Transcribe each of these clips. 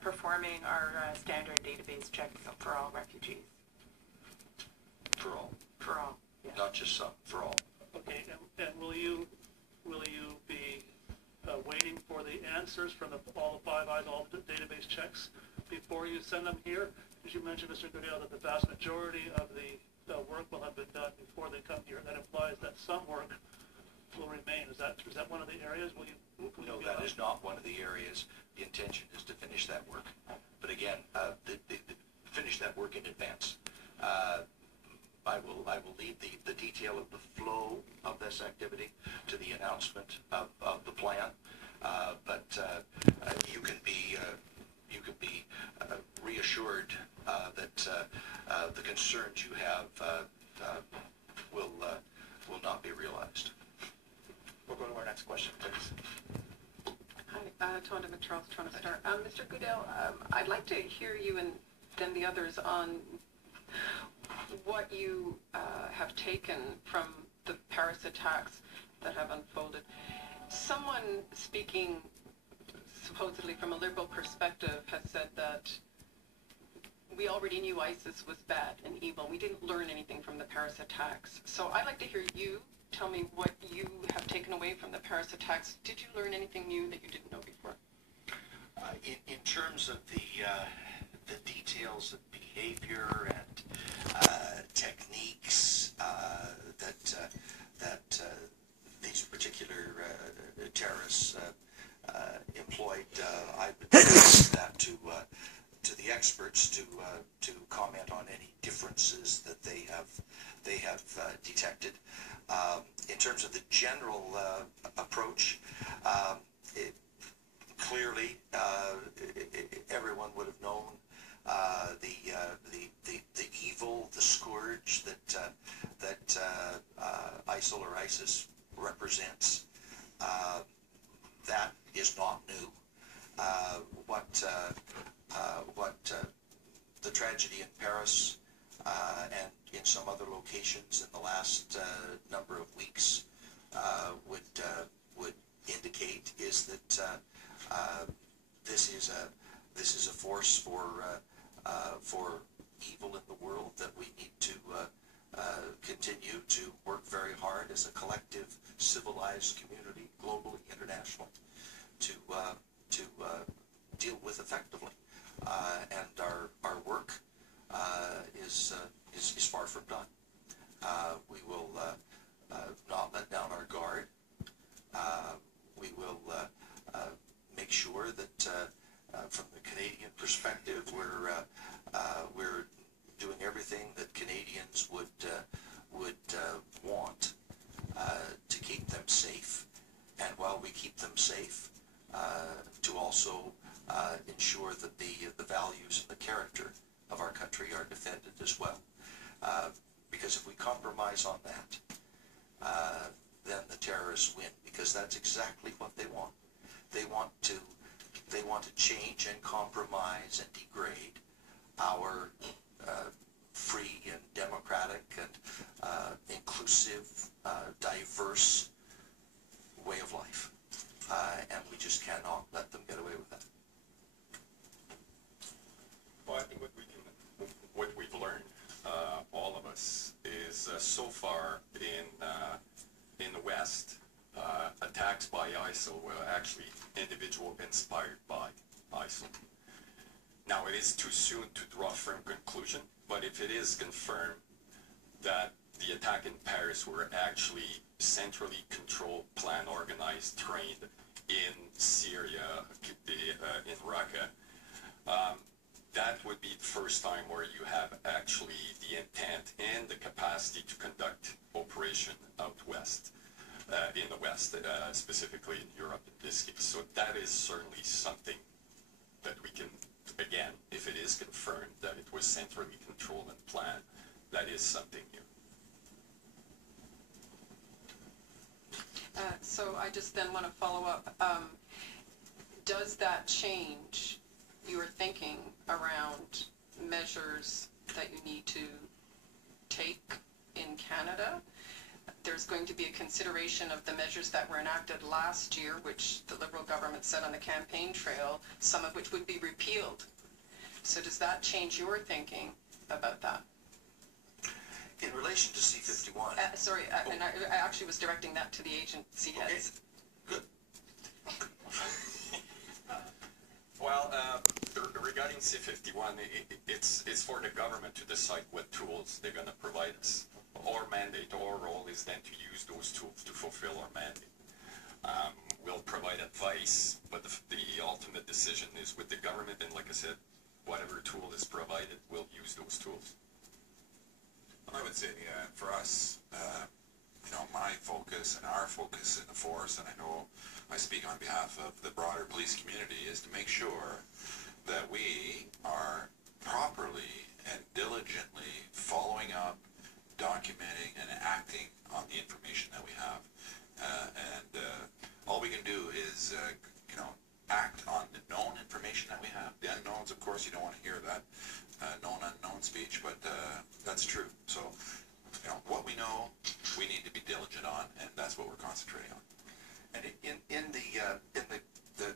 performing our standard database checks for all refugees. For all. For all. Yeah. Not just some. For all. Okay, and will you be waiting for the answers from all the Five Eyes, all the database checks before you send them here? As you mentioned, Mr. Goodale, that the vast majority of the work will have been done before they come here. That implies that some work will remain. Is that one of the areas? No, that is not one of the areas. The intention is to finish that work. But again, finish that work in advance. I will leave the detail of the flow of this activity to the announcement of the plan. But you can be reassured that the concerns you have will not be realized. We'll go to our next question, please. Hi, Tonda McCharles, Toronto Star. Mr. Goodale, I'd like to hear you and then the others on what you have taken from the Paris attacks that have unfolded. Someone speaking supposedly from a liberal perspective has said that we already knew ISIS was bad and evil. We didn't learn anything from the Paris attacks. So I'd like to hear you tell me what you have taken away from the Paris attacks. Did you learn anything new that you didn't know before? In terms of the details of behavior and techniques that these particular terrorists employed, I would leave that to the experts to comment on any differences that they have detected. In terms of the general approach, clearly everyone would have known the evil, the scourge that ISIL or ISIS represents. That is not new. What the tragedy in Paris and in some other locations in the last number of weeks would indicate is that this is a force for evil in the world that we need to continue to work very hard as a collective civilized community, globally, internationally, to deal with effectively. And our work is far from done. We will not let down our guard. We will make sure that from the Canadian perspective, we're doing everything that Canadians would want to keep them safe, and while we keep them safe, to also ensure that the values and the character of our country are defended as well. Because if we compromise on that, then the terrorists win, because that's exactly what they want. They want to change and compromise and degrade our free and democratic and inclusive, diverse way of life. And we just cannot let them get away with that. Well, I think what we've learned, all of us, is so far in the West, attacks by ISIL were actually individual inspired by ISIL. Now, it is too soon to draw a firm conclusion, but if it is confirmed that the attack in Paris were actually centrally controlled, planned, organized, trained in Syria, in Raqqa, that would be the first time where you have actually the intent and the capacity to conduct operation out west, in the West, specifically in Europe in this case. So that is certainly something that we can, again, if it is confirmed that it was centrally controlled and planned, that is something new. So I just then want to follow up. Does that change your thinking around measures that you need to take in Canada? there's going to be a consideration of the measures that were enacted last year, which the Liberal government said on the campaign trail, some of which would be repealed. So does that change your thinking about that? In relation to C-51. Sorry, and I actually was directing that to the agency heads. Okay, good. Well, regarding C-51, it's for the government to decide what tools they're going to provide us. Our mandate, our role is then to use those tools to fulfill our mandate. We'll provide advice, but the ultimate decision is with the government, and like I said, whatever tool is provided, we'll use those tools. I would say for us, my focus and our focus in the force, and I know I speak on behalf of the broader police community, is to make sure that we are properly and diligently following up, documenting, and acting on the information that we have. All we can do is, act on the known information that we have. The unknowns, of course, you don't want to hear that known unknown speech, but that's true. So, what we know, we need to be diligent on, and that's what we're concentrating on. And in the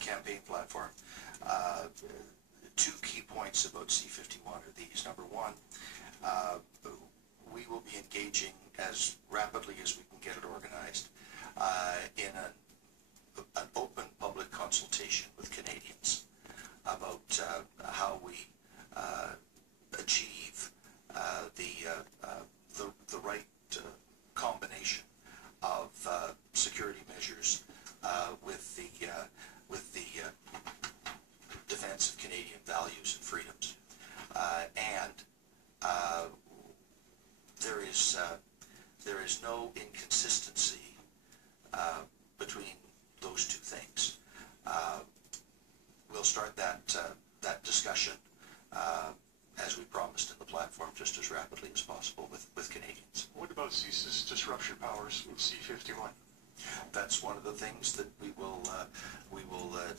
campaign platform, two key points about C-51 are these. Number one, we will be engaging as rapidly as we can get it organized in an open public consultation with Canadians about how we achieve the right combination of security measures with the defense of Canadian values and freedoms, and there is no inconsistency between those two things. We'll start that discussion as we promised in the platform, just as rapidly as possible with Canadians. What about CIS's disruption powers in C-51? That's one of the things that we will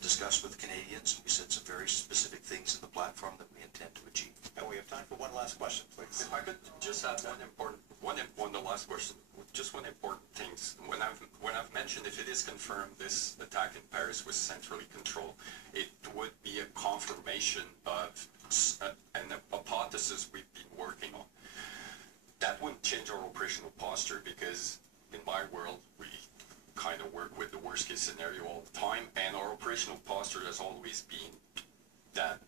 discuss with Canadians. We said some very specific things in the platform that we intend to achieve. And we have time for one last question, please. If I could just add the last question, just one important thing. When I've mentioned, if it is confirmed this attack in Paris was centrally controlled, it would be a confirmation of an hypothesis we've been working on. That wouldn't change our operational posture, because in my world, we kind of work with the worst case scenario all the time, and our operational posture has always been that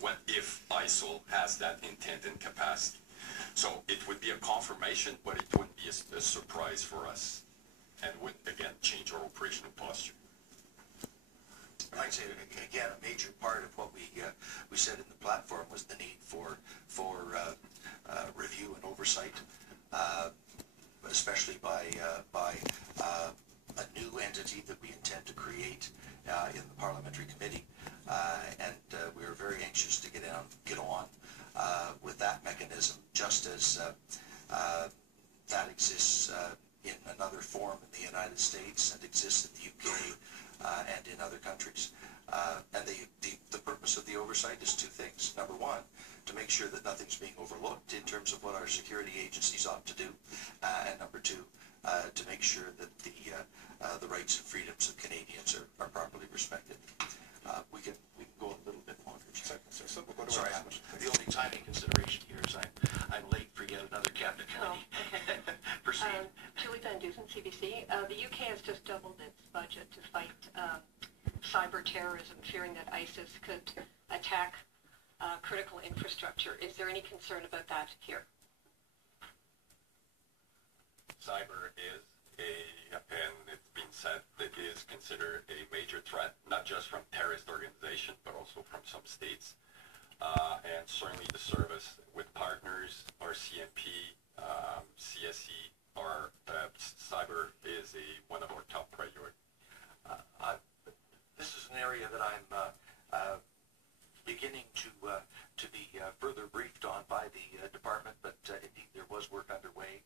what if ISIL has that intent and capacity. So it would be a confirmation, but it wouldn't be a surprise for us, and would again change our operational posture. I'd say again, a major part of what we said in the platform was the need for review and oversight, especially by a new entity that we intend to create in the parliamentary committee, and we are very anxious to get on with that mechanism, just as that exists in another form in the United States and exists in the UK and in other countries. And the purpose of the oversight is two things. Number one, to make sure that nothing's being overlooked in terms of what our security agencies ought to do, and number two, to make sure that the rights and freedoms of Canadians are properly respected. We can go a little bit longer. Sorry, the only timing consideration here is I'm late for yet another cabinet committee. Oh, okay. Proceed. Julie Van Dusen, CBC. The UK has just doubled its budget to fight cyber terrorism, fearing that ISIS could attack critical infrastructure. Is there any concern about that here? Cyber is and it's been said that it is considered a major threat, not just from terrorist organizations, but also from some states. And certainly the service with partners, our CMP, CSE, our cyber is one of our top priorities. This is an area that I'm beginning to be further briefed on by the department, but indeed there was work underway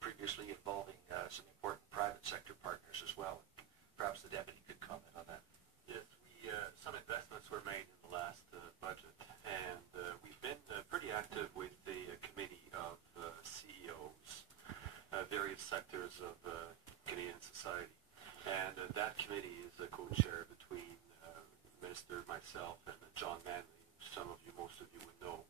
previously involving some important private sector partners as well. Perhaps the deputy could comment on that. Yes, some investments were made in the last budget, and we've been pretty active with the committee of CEOs sectors of Canadian society. And that committee is a co-chair between Minister, myself, and John Manley, most of you would know.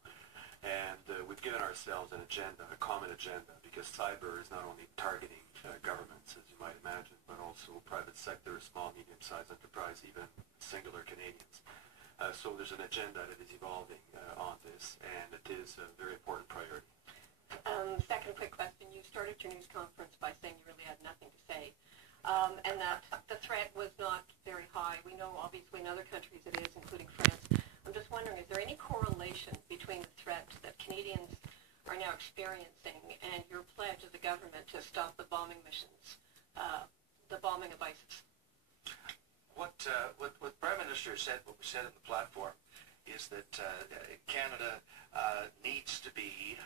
And we've given ourselves an agenda, a common agenda, because cyber is not only targeting governments, as you might imagine, but also private sector, small, medium-sized enterprise, even singular Canadians. So there's an agenda that is evolving on this, and it is a very important priority. Second quick question. You started your news conference by saying you really had nothing to say, and that the threat was not very high. We know, obviously, in other countries it is, including France. I'm just wondering, is there any correlation between the threat that Canadians are now experiencing and your pledge as a government to stop the bombing missions, the bombing of ISIS? What Prime Minister said, what we said in the platform, is that Canada needs to be